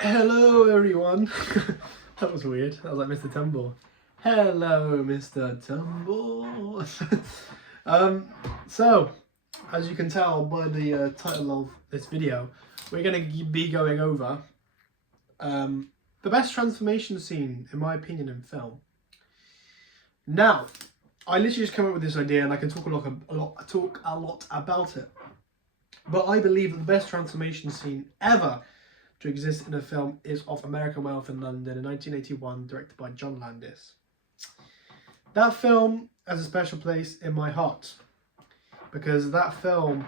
Hello everyone. That was weird. That was like Mr. Tumble. Hello, Mr. Tumble. So, as you can tell by the title of this video, we're going to be going over the best transformation scene, in my opinion, in film. Now, I literally just came up with this idea, and I can talk a lot about it. But I believe that the best transformation scene ever to exist in a film is of American Werewolf in London in 1981, directed by John Landis. That film has a special place in my heart because that film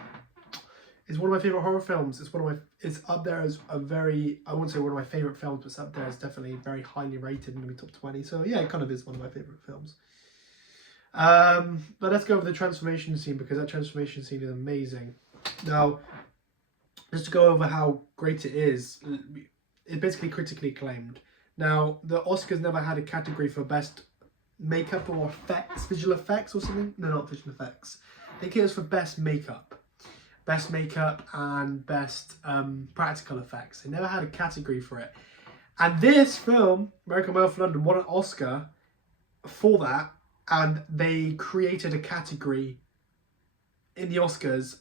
is one of my favorite horror films. It's up there as a very, I wouldn't say one of my favorite films, but it's up there as definitely very highly rated, maybe top 20. So yeah, it kind of is one of my favorite films. But let's go over the transformation scene because that transformation scene is amazing. Now, just to go over how great it is, it's basically critically acclaimed. Now, the Oscars never had a category for best makeup or effects, visual effects or something. No, not visual effects. I think it was for best makeup and best practical effects. They never had a category for it. And this film, American Werewolf in London, won an Oscar for that, and they created a category in the Oscars.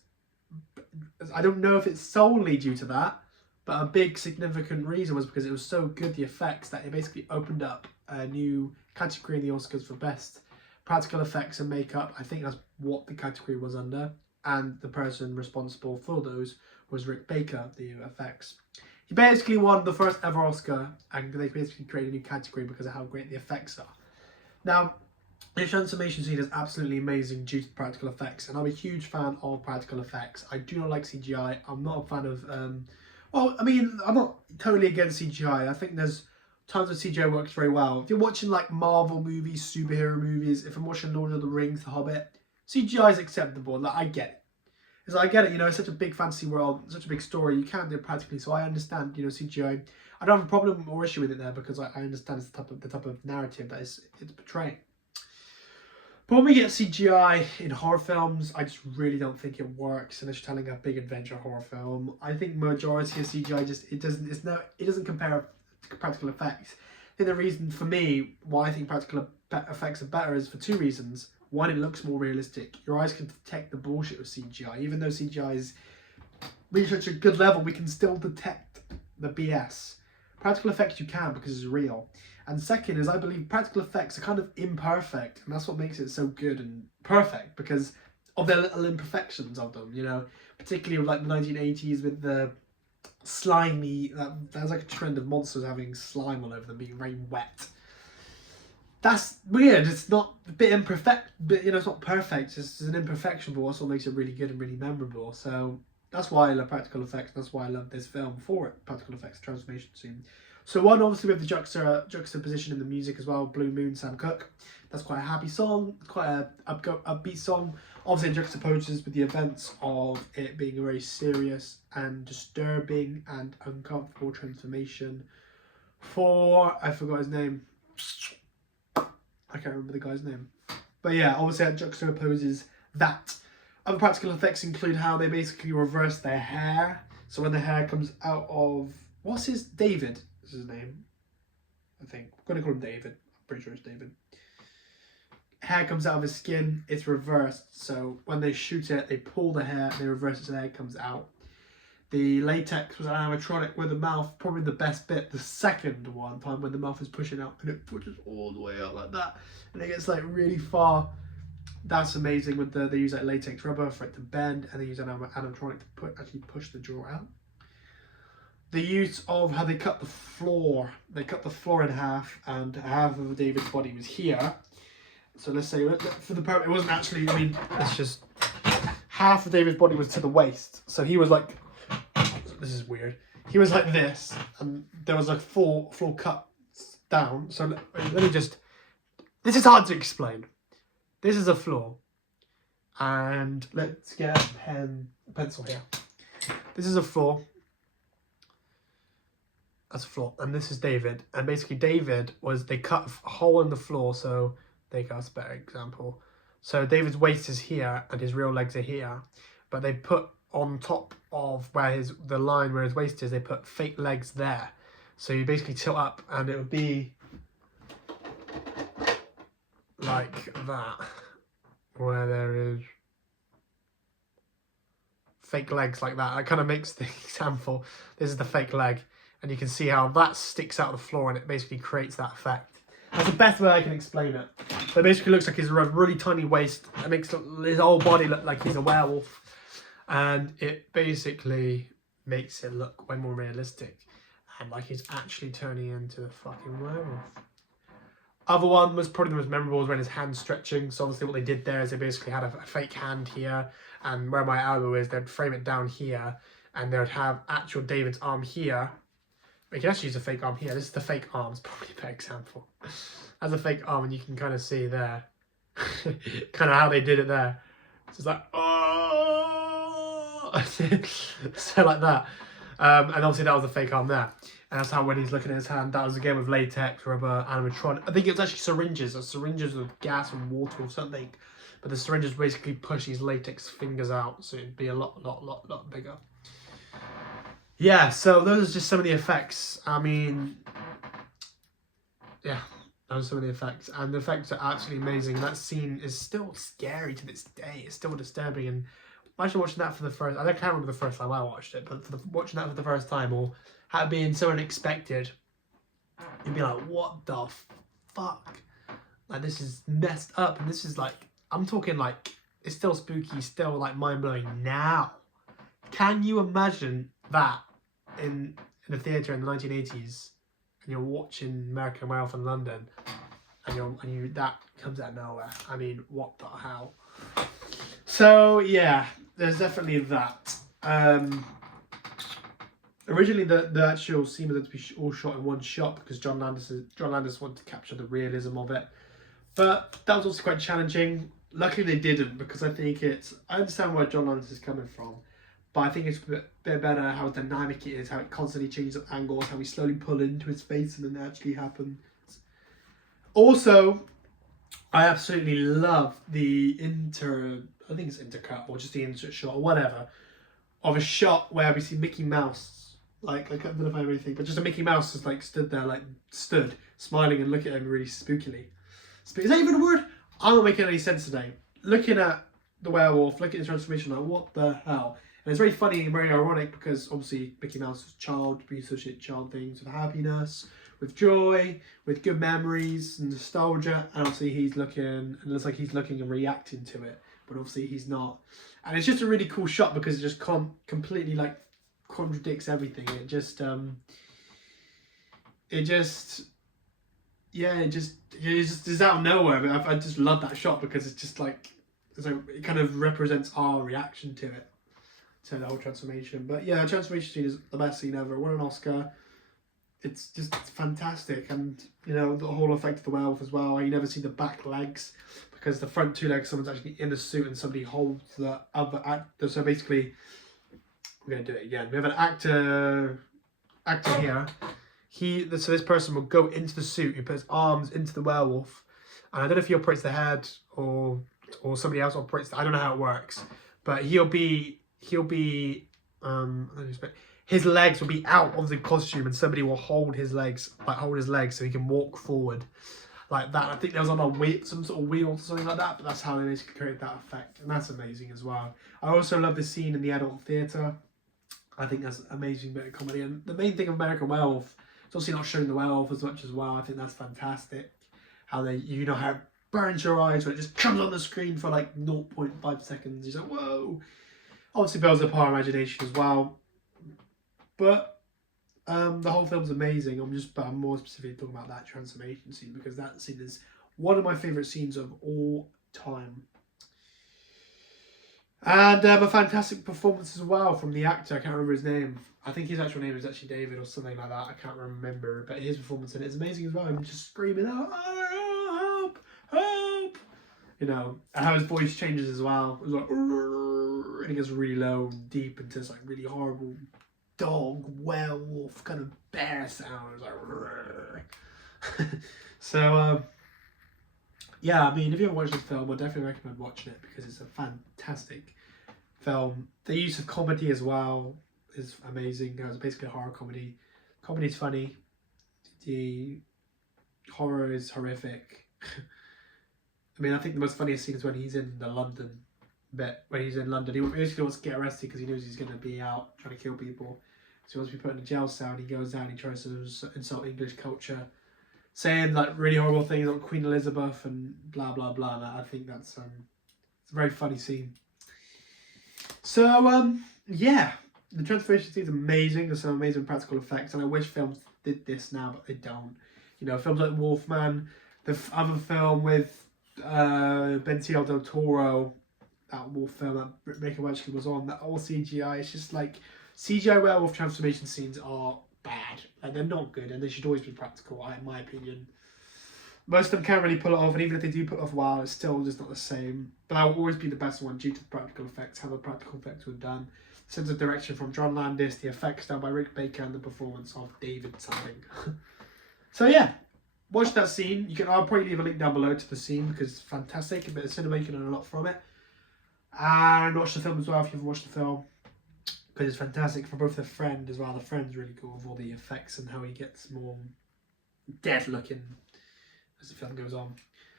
I don't know if it's solely due to that, but a big significant reason was because it was so good, the effects, that it basically opened up a new category in the Oscars for best practical effects and makeup. I think that's what the category was under, and the person responsible for those was Rick Baker, the effects. He basically won the first ever Oscar, and they basically created a new category because of how great the effects are. Now, the transformation scene is absolutely amazing due to practical effects, and I'm a huge fan of practical effects. I do not like CGI. I'm not a fan of, I'm not totally against CGI. I think there's times where CGI works very well. If you're watching like Marvel movies, superhero movies, if I'm watching Lord of the Rings, The Hobbit, CGI is acceptable. Like, I get it. You know, it's such a big fantasy world, such a big story, you can't do it practically, so I understand, you know, CGI. I don't have a problem or issue with it there because I understand it's the type of narrative that it's portraying. But when we get CGI in horror films, I just really don't think it works. And it's telling a big adventure horror film. I think majority of CGI it doesn't compare to practical effects. I think the reason for me why I think practical effects are better is for two reasons. One, it looks more realistic. Your eyes can detect the bullshit of CGI. Even though CGI is reached such a good level, we can still detect the BS. Practical effects you can because it's real. And second is I believe practical effects are kind of imperfect, and that's what makes it so good and perfect because of their little imperfections of them, you know, particularly with like the 1980s with the slimy, there's like a trend of monsters having slime all over them, being very wet. That's weird. It's not a bit imperfect, but you know, it's not perfect. It's an imperfection, but also makes it really good and really memorable. So that's why I love practical effects. That's why I love this film for it. Practical effects transformation scene. So one, obviously, we have the juxtaposition in the music as well. Blue Moon, Sam Cooke. That's quite a happy song. Quite a upbeat song. Obviously, it juxtaposes with the events of it being a very serious and disturbing and uncomfortable transformation for, I forgot his name. I can't remember the guy's name. But yeah, obviously that juxtaposes that. Other practical effects include how they basically reverse their hair. So when the hair comes out of, David is his name, I think. I'm going to call him David. I'm pretty sure it's David. Hair comes out of his skin, it's reversed. So when they shoot it, they pull the hair, they reverse it so the hair comes out. The latex was an animatronic with the mouth, probably the best bit, the second one time when the mouth is pushing out and it pushes all the way out like that. And it gets like really far. That's amazing. With they use like latex rubber for it to bend, and they use an animatronic to actually push the jaw out. The use of how they cut the floor. They cut the floor in half, and half of David's body was here. So let's say, for the purpose, it wasn't actually, I mean, it's just half of David's body was to the waist. So he was like, this is weird. He was like this, and there was like four cuts down. So let me just, this is hard to explain. This is a floor, and let's get a pencil here. This is a floor. That's a floor, and this is David. And basically David they cut a hole in the floor, so that's a better example. So David's waist is here, and his real legs are here, but they put on top of the line where his waist is, they put fake legs there. So you basically tilt up and it would be like that, where there is fake legs like that. That kind of makes the example. This is the fake leg, and you can see how that sticks out of the floor and it basically creates that effect. That's the best way I can explain it. So it basically looks like he's a really tiny waist. It makes his whole body look like he's a werewolf. And it basically makes it look way more realistic. And like he's actually turning into a fucking werewolf. Other one was probably the most memorable, was when his hand's stretching. So obviously what they did there is they basically had a fake hand here. And where my elbow is, they'd frame it down here. And they would have actual David's arm here. We can actually use a fake arm here. This is the fake arm. It's probably a better example. As a fake arm, and you can kind of see there, kind of how they did it there. So it's like, oh, so like that. And obviously that was a fake arm there. And that's how when he's looking at his hand, that was again with latex, rubber, animatronic. I think it was actually syringes, or syringes with gas and water or something. But the syringes basically push these latex fingers out, so it'd be a lot bigger. Yeah, so those are just some of the effects. I mean, yeah, those are some of the effects. And the effects are absolutely amazing. That scene is still scary to this day. It's still disturbing. And imagine watching that for the first... I can't remember the first time I watched it, but watching that for the first time, or how it being so unexpected, you'd be like, what the fuck? Like, this is messed up. And this is like, I'm talking like, it's still spooky, still like mind-blowing now. Can you imagine that in a theatre in the 1980s, and you're watching American Werewolf in London, and that comes out of nowhere? I mean, what the hell? So yeah, there's definitely that. Originally, the actual scene was meant to be all shot in one shot because John Landis wanted to capture the realism of it, but that was also quite challenging. Luckily, they didn't, because I think I understand where John Landis is coming from. But I think it's a bit better how dynamic it is, how it constantly changes of angles, how we slowly pull into his face and then it actually happens. Also, I absolutely love the I think it's intercut, or just the insert shot, or whatever, of a shot where we see Mickey Mouse, like I don't know if I have anything, but just a Mickey Mouse is like stood there, smiling and looking at him really spookily. Is that even a word? I'm not making any sense today. Looking at the werewolf, looking at the transformation, like what the hell? And it's very funny and very ironic because obviously Mickey Mouse is child, we associate child things with happiness, with joy, with good memories and nostalgia. And obviously he's looking, and it looks like he's looking and reacting to it, but obviously he's not. And it's just a really cool shot because it just completely like contradicts everything. It just is out of nowhere. But I just love that shot because it's just like, it kind of represents our reaction to it. To the whole transformation. But yeah, the transformation scene is the best scene ever. It won an Oscar. It's fantastic. And you know, the whole effect of the werewolf as well. You never see the back legs because the front two legs, someone's actually in a suit and somebody holds the other actor. So basically, we're going to do it again. We have an actor here. So this person will go into the suit. He puts arms into the werewolf. And I don't know if he operates the head or somebody else operates. I don't know how it works. But he'll be his legs will be out of the costume and somebody will hold his legs so he can walk forward like that. I think there was on some sort of wheel or something like that, but that's how they basically create that effect, and that's amazing as well. I also love the scene in the adult theatre. I think that's an amazing bit of comedy, and the main thing of American Werewolf, it's obviously not showing the werewolf as much as well. I think that's fantastic. How how it burns your eyes when it just comes on the screen for like 0.5 seconds. You're like, whoa. Obviously builds up our imagination as well, but the whole film's amazing. I'm more specifically talking about that transformation scene because that scene is one of my favourite scenes of all time. And a fantastic performance as well from the actor. I can't remember his name. I think his actual name is actually David or something like that. I can't remember, but his performance in it is amazing as well. I'm just screaming out, oh, help, help! You know, and how his voice changes as well. It was like, and it gets really low and deep into this like really horrible dog, werewolf, kind of bear sound. It was like, so yeah, I mean, if you haven't watched this film, I definitely recommend watching it because it's a fantastic film. The use of comedy as well is amazing. It's basically a horror comedy. Comedy's funny. The horror is horrific. I mean, I think the most funniest scene is when he's in the London bit. When he's in London, he basically wants to get arrested because he knows he's going to be out trying to kill people. So he wants to be put in a jail cell, and he goes down and he tries to insult English culture, saying like really horrible things like Queen Elizabeth and blah blah blah. And I think that's it's a very funny scene. So yeah, the transformation scene is amazing. There's some amazing practical effects, and I wish films did this now, but they don't. You know, films like Wolfman, the other film with Benicio del Toro, that wolf film that Ricky Welchkin was on, that all CGI. It's just like CGI werewolf transformation scenes are bad. Like, they're not good, and they should always be practical, in my opinion. Most of them can't really pull it off, and even if they do pull it off well, it's still just not the same. But that will always be the best one due to the practical effects, how the practical effects were done. Sense of direction from John Landis, the effects done by Rick Baker, and the performance of David Salling. So yeah, watch that scene. I'll probably leave a link down below to the scene because it's fantastic. A bit of cinema, you can learn a lot from it. And watch the film as well if you haven't watched the film, because it's fantastic for both the friend as well. The friend's really cool with all the effects and how he gets more dead looking as the film goes on.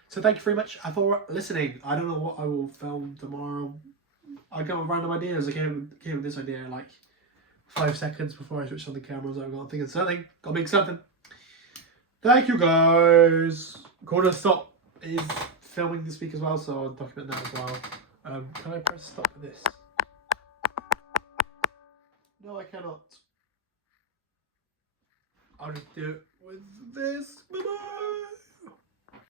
So thank you very much for listening. I don't know what I will film tomorrow. I got random ideas. I came with this idea like 5 seconds before I switched on the cameras. I got thinking something. Got to make something. Thank you guys. Corner Stop is filming this week as well, so I'll document that as well. Can I press stop with this? No, I cannot. I'll just do it with this. Bye bye.